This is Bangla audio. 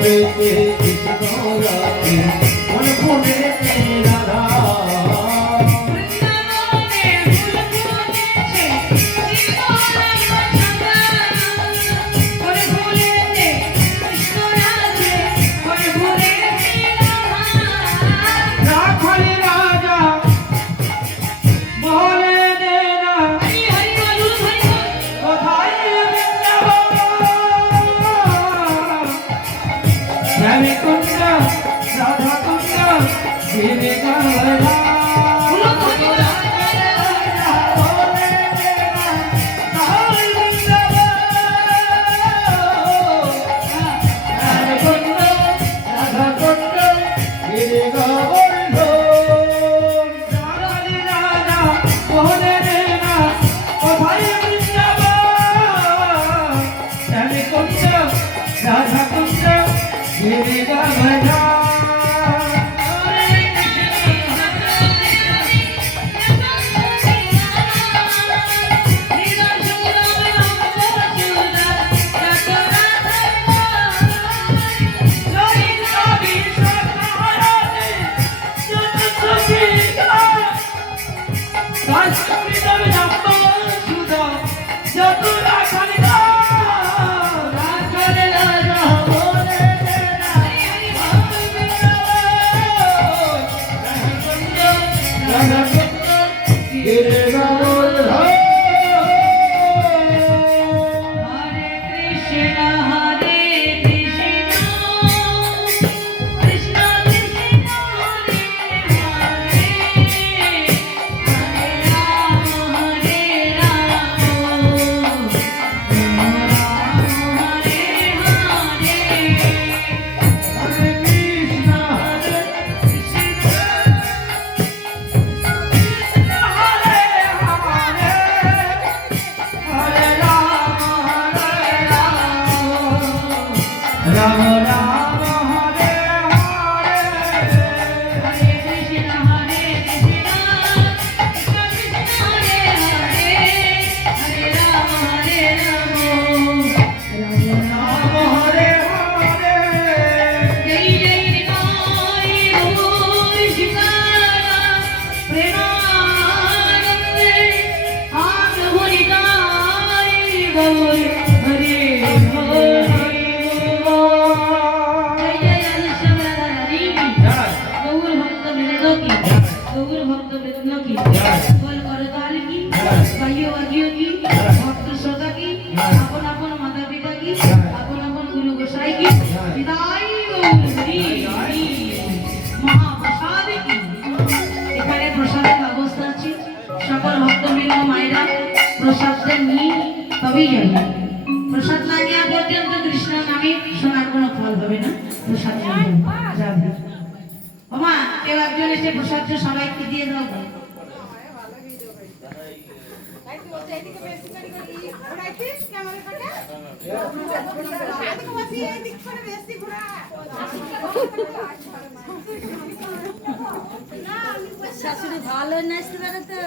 বৃন্দাবনেতে কৃষ্ণ রাধে মন ফুলে রাধা রাধা কুন্দ ধীরে গলা राधा कुंड गिरी गला राम राम हरे हरे हरे कृष्ण कृष्ण हरे हरे हरे राम राम हरे हरे जय जय निताई गौर सीताराम प्रेमानंदे आग होलिकाई गौर हरे हरे गौर भक्त वृंद की बोल करताल की भाइयों वागियों की भक्त श्रोता की अपन अपन माता पिता की अपन अपन गुरु गोसाई की विदाई गौर हरि महाप्रसाद की এখানে প্রসাদের ব্যবস্থা আছে সকল ভক্তবৃন্দ মায়েরা প্রসাদটা নিয়ে তবেই যাবে প্রসাদ না নেওয়া পর্যন্ত কৃষ্ণ নামে শোনার কোনো ফল হবে না প্রসাদ যাবে ওমা কেউ একজন এসে প্রসাদ সবাইকে দিয়ে দাও শাশুড়ি ভালো নাচতে পারে তো